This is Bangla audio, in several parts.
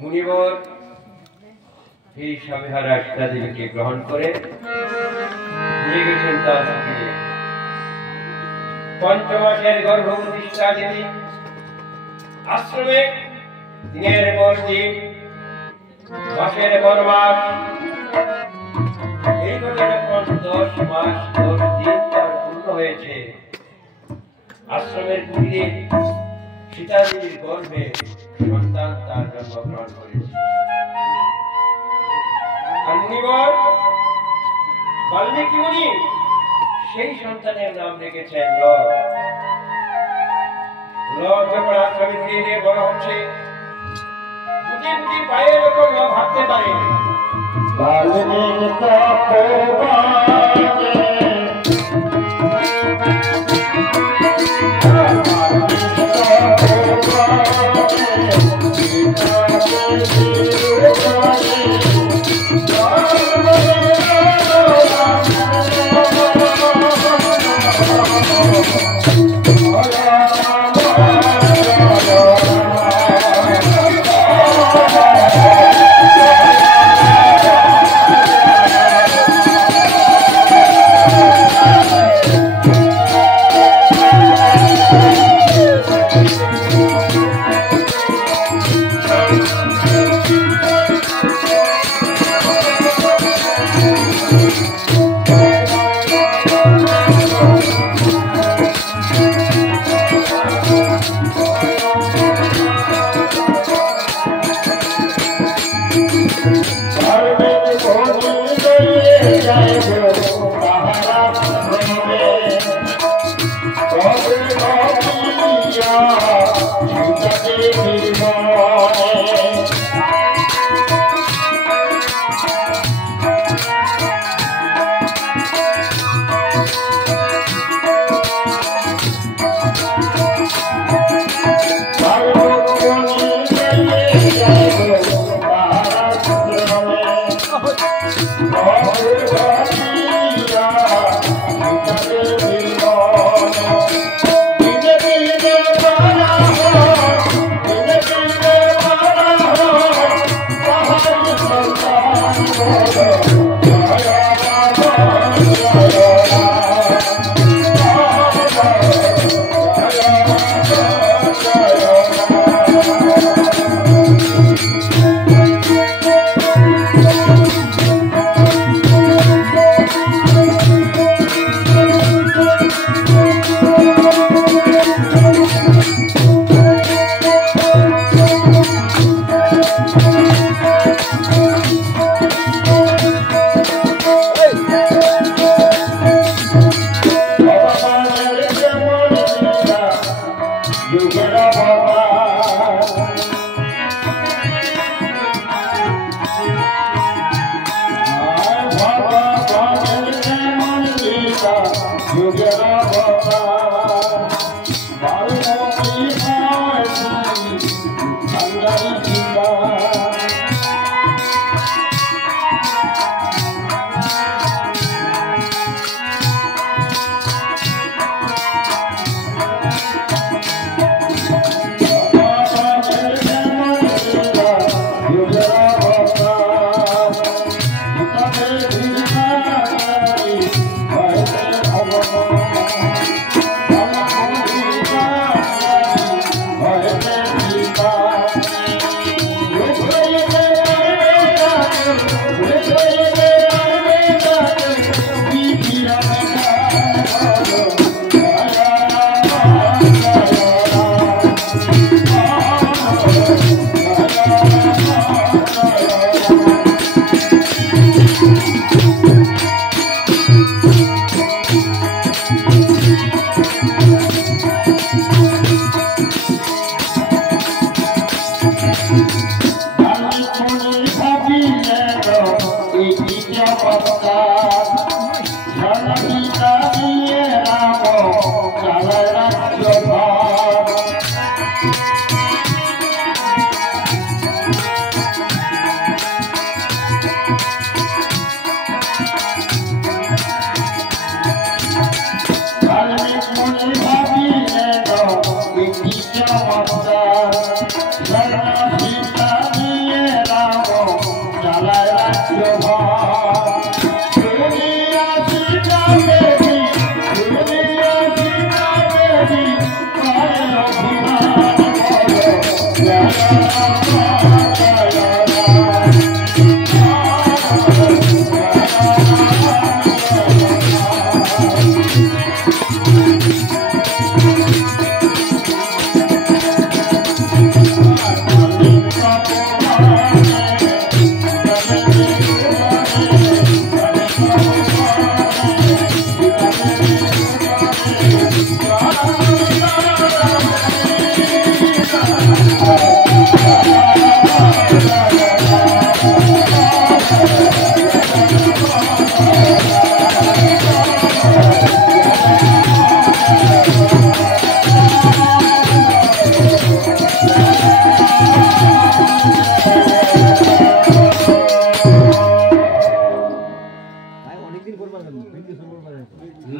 মুনিবর এই স্বামীহারা সীতাদেবীকে গ্রহণ করে নিয়ে গেছেন তার সঙ্গে পঞ্চমাসের গর্ভবতী সীতাদেবী আশ্রমে দিনের পর দিন মাসের পর মাস এইভাবে যখন 10 মাস 10 দিন তার পূর্ণ হয়েছে আশ্রমের কুটিরে সীতাদেবীর গর্ভে সন্তান তার জন্মগ্রহণ করেছে। আর মুনিবর বাল্মীকি মুনি সেই সন্তানের নাম রেখেছেন লব। লব যখন আশ্রমে ধীরে ধীরে বড় হচ্ছে গুটি গুটি পায়ে যখন লব হাঁটতে পারে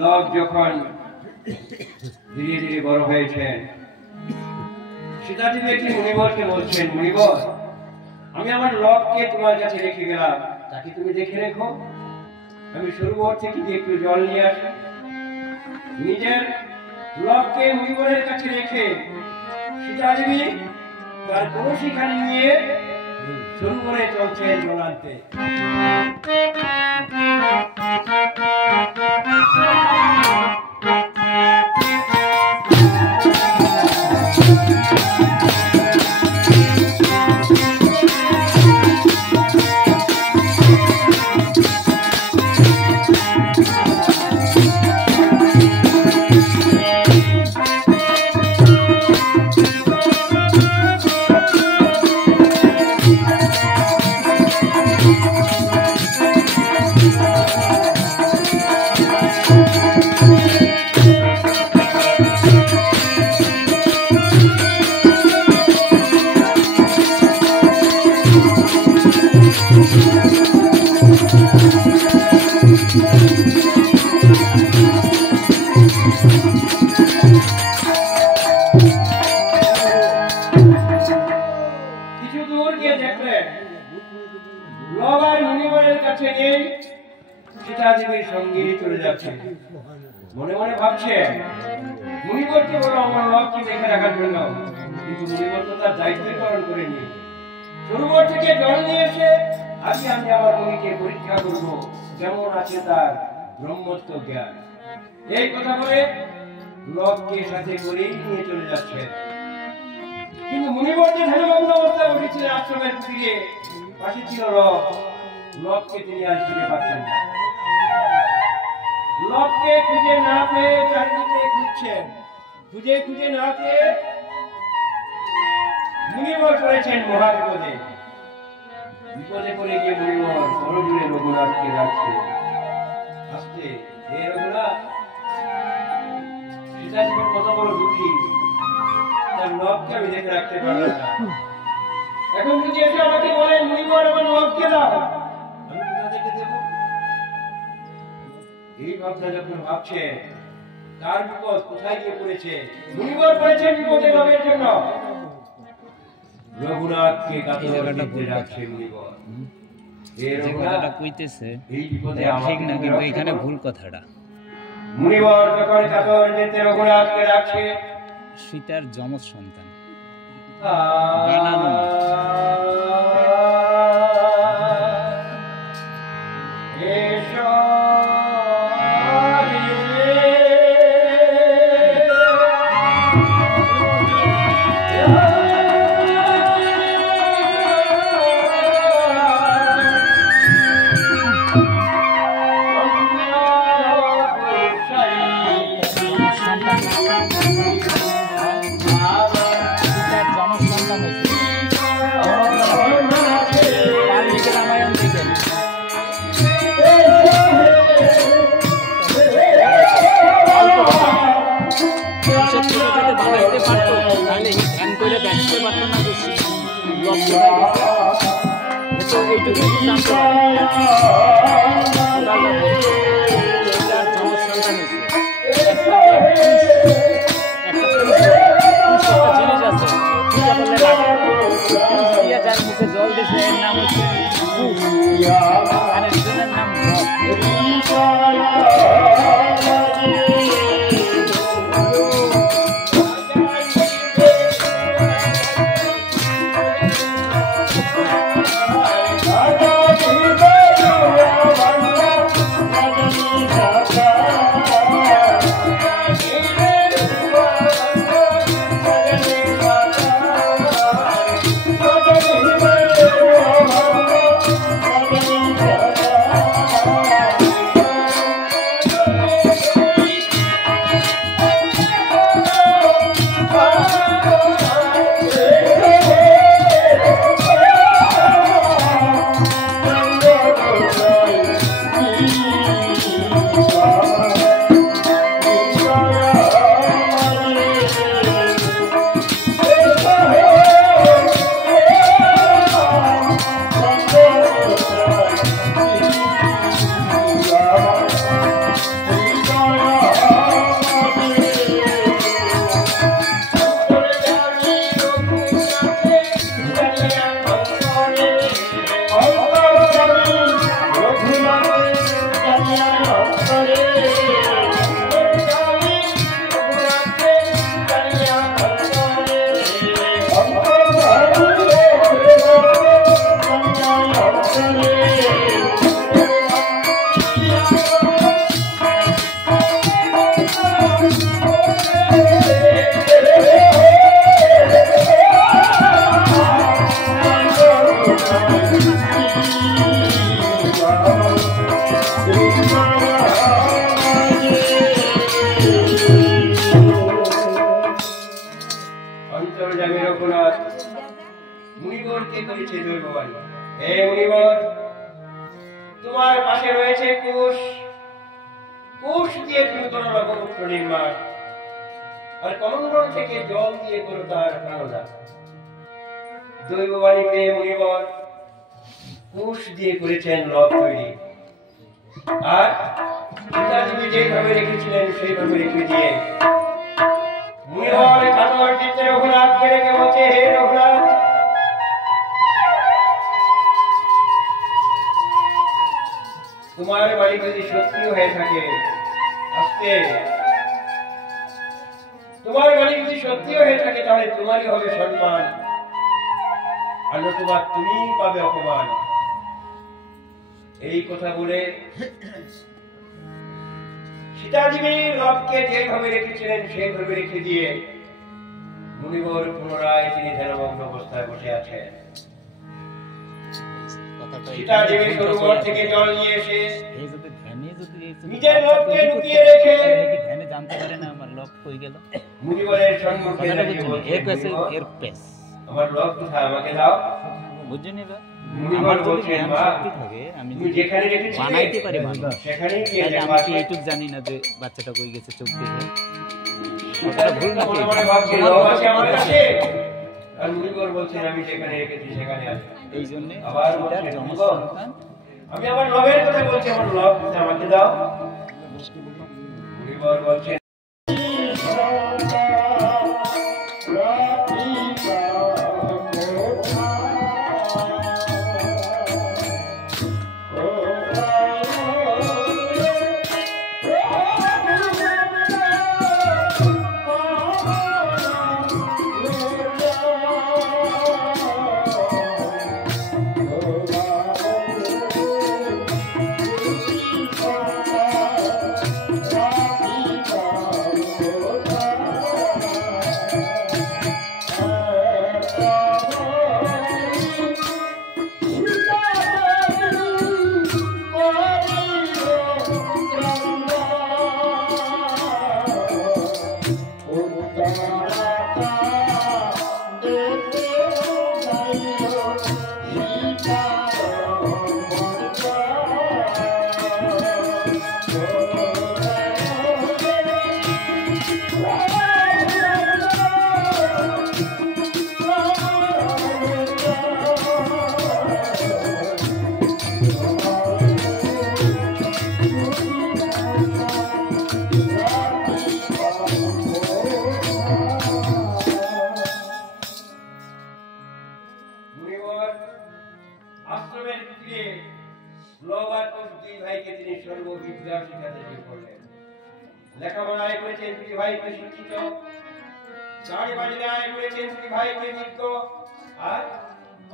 লোক যখন ধীরে ধীরে বড় হয়েছেন, সীতাদেবী একটি মুনিবরকে বলছেন, মুনিবর, আমি আমার লোককে তোমার কাছে রেখে গেলাম, তাকে তুমি দেখে রেখো, আমি সরোবর থেকে গিয়ে একটু জল নিয়ে আসি। নিজের লোককে মুনিবরের কাছে রেখে সীতাদেবী তার কলসিখানি নিয়ে সরোবরে চলছেন জল আনতে। কিছু দূর গিয়ে দেখলেন লোক আর মুনিবরের কাছে নেই, সীতাদেবীর সঙ্গে চলে যাচ্ছে। মনে মনে ভাবছে, মুনিবরকে বলো আমার লোককে দেখে রাখার জন্য, কিন্তু মুনিবর তো তার দায়িত্ব পালন করেনি। সরোবর থেকে জল নিয়ে এসে আজকে আমি আমার মুনিকে পরীক্ষা করব কেমন আছে তার ব্রহ্মত্ব জ্ঞান। এই কথা বলে লোককে সাথে করে নিয়ে চলে যাচ্ছে। কিন্তু মুনিবর যে ধ্যানমগ্ন অবস্থায় বসেছিলেন আশ্রমের ফিরে পাশে ছিল লোক, লোককে তিনি আর ফিরে পাচ্ছেন না। লোককে খুঁজে না পেয়ে চারিদিকে খুঁজছেন, খুঁজে খুঁজে না পেয়ে মুনিবর পড়েছেন মহা বিপদে। বিপদে পড়ে গিয়ে মুনিবর করজোড়ে রঘুনাথকে ডাকছে, আসতে, হে রঘুনাথ, সীতাদেবী কত বড় দুঃখী, তার লোককে আমি দেখে রাখতে পারলাম না। এখন যদি এসে আমাকে বলেন মুনিবর আমার লোককে দাও, আমি কোথা থেকে দেব? এই ভাবনা যখন ভাবছে, তার বিপদ কোথায় গিয়ে পড়েছে? মুনিবর পড়েছেন বিপদে লোকের জন্য। রঘুনাথকে কাতর চিত্তে রাখছে মুনিবর। যে কথাটা কইতেছে ঠিক না, কিন্তু এখানে ভুল কথাটা। মুনিবর যখন কাতর যেতে রঘুনাথকে ডাকছে, সীতার যমজ সন্তান জল দিছে, এর নাম হচ্ছে আর একজনের নাম তোমার পাশে রয়েছে কুশ, কুশ দিয়ে তুমি করো নবপুত্র নির্মাণ, আর কমণ্ডল থেকে জল দিয়ে করো তার প্রাণদান। দৈববাণীতে মুনিবর কুশ দিয়ে করেছেন লব তৈরি, আর সীতাদেবী যেভাবে রেখেছিলেন সেইভাবে রেখে দিয়ে মুনিবর কাতর চিত্তে রঘুনাথকে রেখে বলছে, হে রঘুনাথ, তোমার বাড়ি যদি সত্যি হয়ে থাকে, আস্তে, তোমার বাড়ি যদি সত্যি হয়ে থাকে তাহলে তোমারই হবে সম্মান, আর নতুবা তুমি পাবে অপমান। এই কথা বলে সীতাদেবী রবকে যেভাবে রেখেছিলেন সেইভাবে রেখে দিয়ে মুনিবর পুনরায় তিনি ধ্যানমগ্ন অবস্থায় বসে আছেন। সীতাদেবী সরোবর থেকে জল নিয়ে এসে নিজের লোককে লুকিয়ে রেখে ধ্যানে জানতে পারে না আমার লোক কই গেল। মুনিবরের সম্মুখে দাঁড়িয়ে বলছেন, আমার লোক কোথায়, আমাকে দাও। বুঝছেন এবার মুনিবর বলছেন, মা আমি যেখানে রেখেছি বানাইতে পারি মানুষ, সেখানেই কি আমি কি এইটুক জানি না যে বাচ্চাটা কই গেছে চোখ দেখে। কথাটা ভুল না, মনে মনে ভাবছি লোক আছে আমার কাছে, আর মুনিবর বলছেন আমি যেখানে রেখেছি সেখানে আছে। এই জন্য আবার সীতার বলছেন, যমজ সন্তান, আমি আমার লবের কথা বলছি, আমার লব কোথায়, আমাকে দাও। মুনিবর বলছেন, দুই ভাইকে তিনি সর্ববিদ্যা শিখাতে শুরু করলেন। লেখাপড়ায় করেছেন দুই ভাইকে শিক্ষিত, গাড়ি বাজনায় করেছেন দুই ভাইকে বিজ্ঞ, আর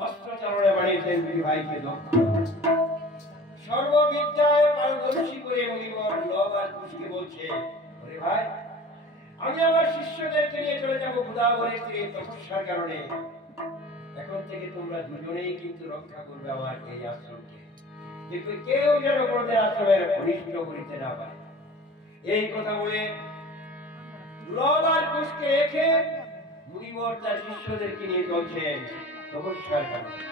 অস্ত্র চালনায় বানিয়েছেন দুই ভাইকে দক্ষ। সর্ববিদ্যায় পারদর্শী করে মুনিবর লব আর কুশকে বলছে, ওরে ভাই, আমি আমার শিষ্যদেরকে নিয়ে চলে যাবো গোদাবরীর তীরে তপস্যার কারণে। এখন থেকে তোমরা দুজনেই কিন্তু রক্ষা করবে আমার এই আশ্রমকে, কিন্তু কেউ যেন কোনোদিন আশ্রমের অনিষ্ট করিতে না পারে। এই কথা বলে লব আর কুশকে রেখে মুনিবর তার শিষ্যদেরকে নিয়ে চলছেন তপস্যার কারণে।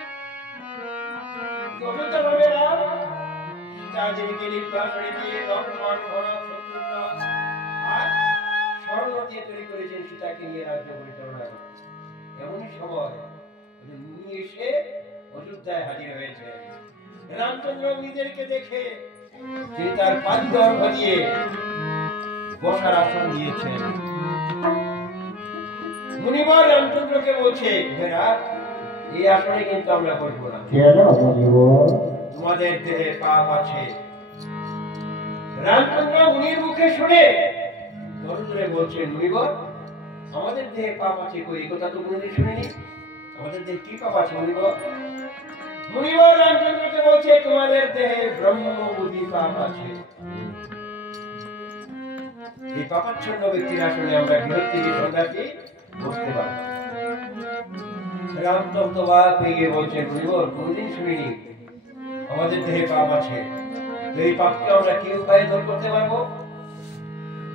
অযোধ্যা ভাবে রাম সীতাদেবীকে নির্বাসনে দিয়ে লক্ষ্মণ ভরত শত্রুঘ্ন আর স্বর্ণ দিয়ে তৈরি করেছেন সীতাকে নিয়ে রাজ্য পরিচালনা করতে। এমনই সময় মুনি এসে অযোধ্যায় হাজির হয়েছে। রামচন্দ্র মুনিদেরকে দেখে তিনি তার পাদর ভরিয়ে বসার আসন দিয়েছেন। মুনিবর রামচন্দ্রকে বলছে, ভেরা, এই আসনে কিন্তু আমরা বসবো না, তোমাদের দেহে পাপ আছে। রামচন্দ্র মুনির মুখে শুনে বড় জোরে বলছেন, মুনিবর, আমাদের দেহে পাপ আছে? কই, কথা তো কোনোদিন শুনিনি। আমাদের দেহে কি পাপ আছে মুনিবর? মুনিবর রামচন্দ্রকে বলছে, তোমাদের দেহে ব্রহ্মবুদ্ধি পাপ আছে। এই পাপাচ্ছন্ন ব্যক্তির আসনে আমরা গৃহস্থী সন্ন্যাসী বসতে পারি। রামচন্দ্র বাদ হয়ে গিয়ে বলছেন, মুনিবর, কোনোদিন শুনিনি আমাদের দেহে পাপ আছে, এই পাপকে আমরা কি উপায়ে দূর করতে পারবো?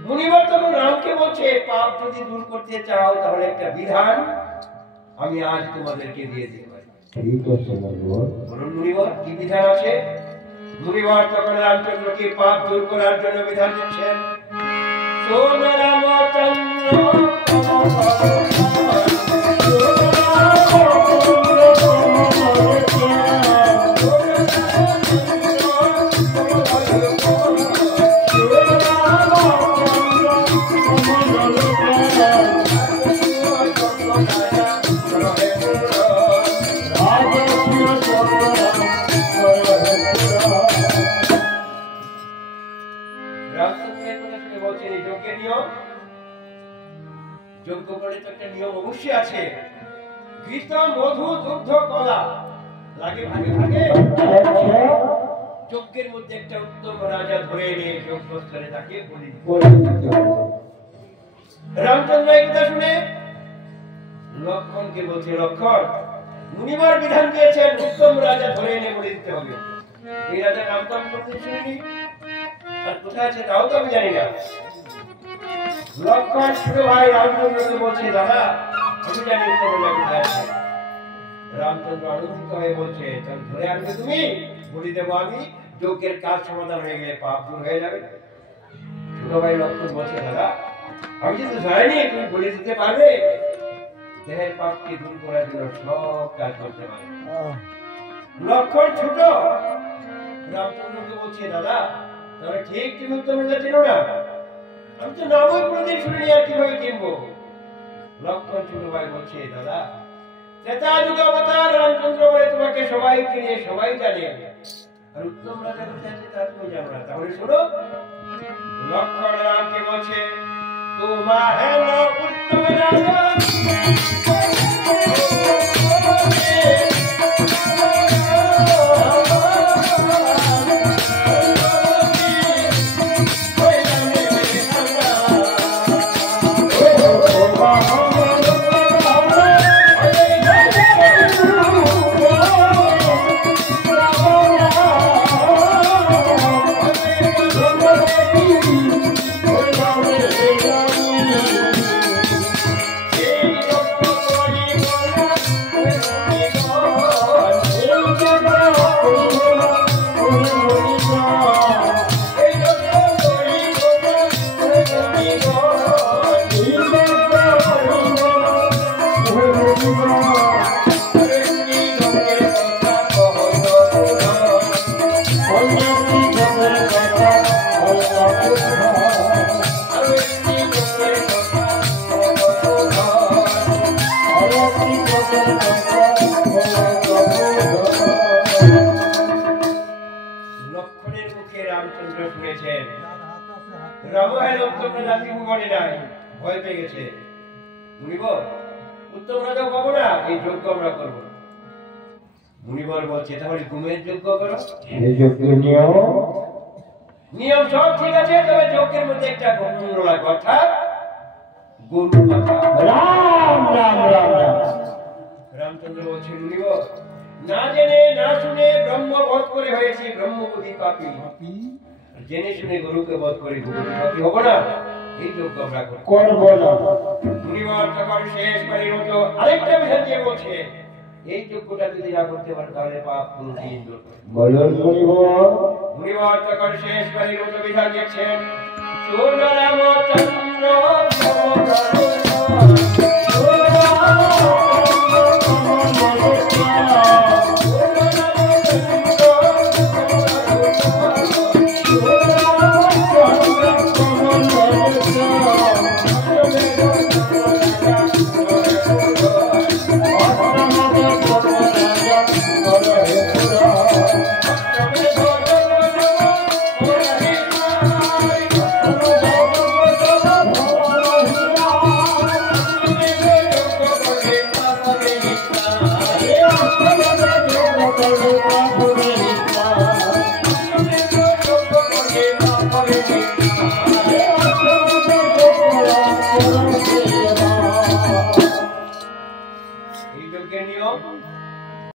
মুনিবর তখন রামকে বলছে, পাপ যদি দূর করতে চাও তাহলে একটা বিধান আমি আজ তোমাদেরকে দিয়ে দিতে পারি। ঠিক আছে বলুন মুনিবর, কি বিধান আছে? মুনিবর তখন রামচন্দ্রকে পাপ দূর করার জন্য বিধান দিচ্ছেন। শোন রামচন্দ্র, যজ্ঞ করে তো একটা নিয়ম অবশ্যই আছে। ঘৃত, মধু, দুগ্ধ, কলা লাগে ভাগে ভাগে। যজ্ঞের মধ্যে একটা উত্তম রাজা ধরে এনে যজ্ঞস্থলে তাকে বলি দিতে হবে। রামচন্দ্র এই কথা শুনে লক্ষ্মণকে বলছে, লক্ষ্মণ, মুনিবর বিধান দিয়েছেন উত্তম রাজা ধরে এনে বলি দিতে হবে। এই রাজা নাম তো আমি করতে শুনিনি, আর কোথায় আছে তাও তো আমি জানি না। লক্ষ্মণ ছোট ভাই রামচন্দ্রকে বলছে, দাদা, আমি জানি উত্তম রাজা কোথায় আছে। রামচন্দ্র আনন্দিত হয়ে বলছে, তাহলে ধরে আনবে তুমি, বলি দেবো আমি, যজ্ঞের কাজ সমাধান হয়ে গেলে পাপ দূর হয়ে যাবে। ছোট ভাই লক্ষ্মণ বলছে, দাদা, আমি কিন্তু জানি তুমি বলে দিতে পারবে, দেহের পাপকে দূর করার জন্য সব কাজ করতে পারবে। লক্ষ্মণ ছোট রামচন্দ্রকে বলছে, দাদা, তাহলে ঠিক তুমি উত্তম রাজা চিনো না? আমি তো নামই কোনোদিন শুনিনি, আর কিভাবে চিনবো? লক্ষ্মণ ছোট ভাই বলছে, দাদা, ত্রেতা যুগ অবতার রামচন্দ্র বলে তোমাকে সবাই চিনে, সবাই জানে, আর উত্তম রাজা কোথায় আছে তা তুমি জানো না। তাহলে শোনো, লক্ষ্মণ রামকে বলছে, তোমার হলো উত্তম রাজা, মুখে রামচন্দ্র শুনেছেন রামায়ণ উত্তম জাতি ভুবনে নাই, ভয় পেয়ে গেছে। মুনিবর উত্তম রাজা পাবো না, এই যজ্ঞ আমরা করবো। মুনিবর বলছে তাহলে ঘুমের যজ্ঞ করো। এই যজ্ঞ নিয়ম সব ঠিক আছে, তবে যজ্ঞের মধ্যে একটা গন্ডগোল লাগবে, অর্থাৎ গরু কথা। রাম রাম রাম রাম। রামচন্দ্র বলছে মুনিবর না জেনে না শুনে ব্রহ্ম বধ করে হয়েছি ব্রহ্মবুদ্ধি পাপী, জেনে শুনে গরুকে বধ করে গরুকে পাপী হবো না, এই যজ্ঞ আমরা করবো না। মুনিবর তখন শেষ বাড়ির মতো আরেকটা বিধান দিয়ে বলছে এই যজ্ঞটা যদি না করতে পারে তাহলে পাপ কোনদিন দূর হবে। বলুন মুনিবর। মুনিবর তখন শেষ বাড়ির মতো বিধান দিচ্ছেন সূর্য রামচন্দ্র